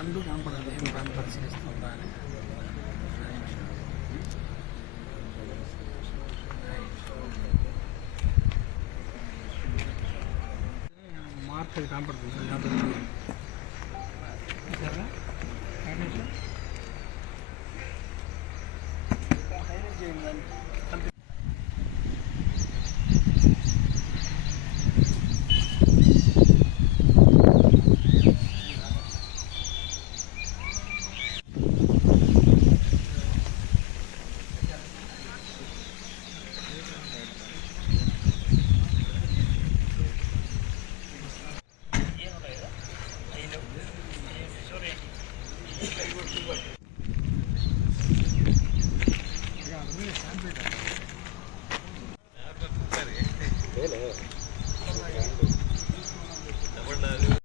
అందుకు కనపడదు ఏం పని పరిశీలిస్తుందా అని. మార్పు కనపడుతుంది సార్.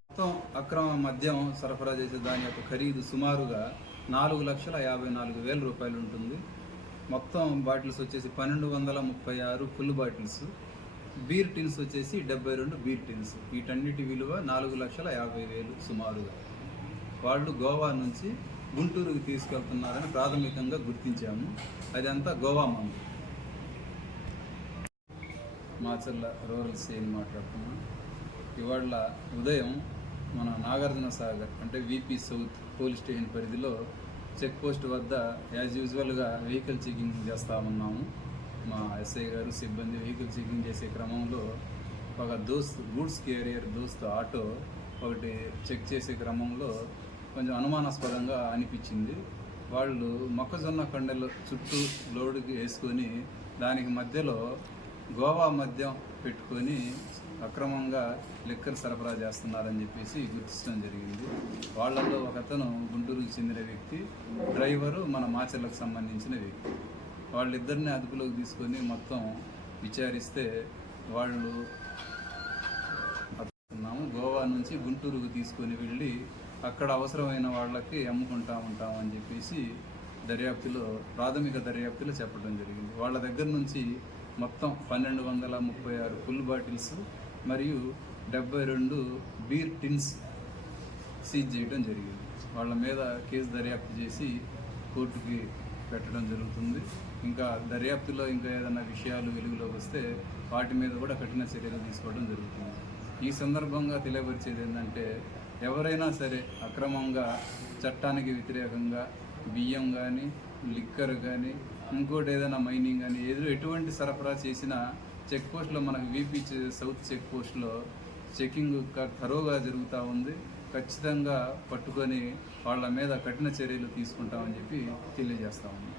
మొత్తం అక్రమ మద్యం సరఫరా చేసే దాని యొక్క ఖరీదు సుమారుగా 4,54,000 రూపాయలు ఉంటుంది. మొత్తం బాటిల్స్ వచ్చేసి 1236 ఫుల్ బాటిల్స్, బీర్ టిన్స్ వచ్చేసి 72 బీర్ టిన్స్. వీటన్నిటి విలువ 4,50,000 సుమారుగా. వాళ్ళు గోవా నుంచి గుంటూరుకి తీసుకెళ్తున్నారని ప్రాథమికంగా గుర్తించాము. అదంతా గోవా మందు. మాచర్ల రూరల్ సీని మాట్లాడుతున్నాం. ఇవాళ ఉదయం మన నాగార్జున సాగర్ అంటే వీపీ సౌత్ పోలీస్ స్టేషన్ పరిధిలో చెక్ పోస్ట్ వద్ద యాజ్ యూజువల్గా వెహికల్ చెకింగ్ చేస్తూ ఉన్నాము. మా ఎస్ఐ గారు సిబ్బంది వెహికల్ చెకింగ్ చేసే క్రమంలో ఒక గూడ్స్ క్యారియర్ ఆటో ఒకటి చెక్ చేసే క్రమంలో కొంచెం అనుమానాస్పదంగా అనిపించింది. వాళ్ళు మొక్కజొన్న కండెలు చుట్టూ లోడుకి వేసుకొని దానికి మధ్యలో గోవా మద్యం పెట్టుకొని అక్రమంగా లిక్కర్ సరఫరా చేస్తున్నారని చెప్పేసి గుర్తించడం జరిగింది. వాళ్ళల్లో ఒకతను గుంటూరుకు చెందిన వ్యక్తి, డ్రైవరు మన మాచర్లకు సంబంధించిన వ్యక్తి. వాళ్ళిద్దరిని అదుపులోకి తీసుకొని మొత్తం విచారిస్తే వాళ్ళు గోవా నుంచి గుంటూరుకు తీసుకొని వెళ్ళి అక్కడ అవసరమైన వాళ్ళకి అమ్ముకుంటా ఉంటాం అని చెప్పేసి ప్రాథమిక దర్యాప్తులో చెప్పడం జరిగింది. వాళ్ళ దగ్గర నుంచి మొత్తం 1236 ఫుల్ బాటిల్స్ మరియు 72 బీర్ టిన్స్ సీజ్ చేయడం జరిగింది. వాళ్ళ మీద కేసు దర్యాప్తు చేసి కోర్టుకి పెట్టడం జరుగుతుంది. ఇంకా దర్యాప్తులో ఇంకా ఏదైనా విషయాలు వెలుగులోకి వస్తే వాటి మీద కూడా కఠిన చర్యలు తీసుకోవడం జరుగుతుంది. ఈ సందర్భంగా తెలియపరిచేది ఏంటంటే, ఎవరైనా సరే అక్రమంగా చట్టానికి వ్యతిరేకంగా బియ్యం కానీ లిక్కర్ కానీ ఇంకోటి ఏదైనా మైనింగ్ కానీ ఎటువంటి సరఫరా చేసినా చెక్ పోస్ట్లో మనకు వీపీ సౌత్ చెక్ పోస్ట్లో చెకింగ్ థరోగా జరుగుతూ ఉంది. ఖచ్చితంగా పట్టుకొని వాళ్ళ మీద కఠిన చర్యలు తీసుకుంటామని చెప్పి తెలియజేస్తా ఉన్నాం.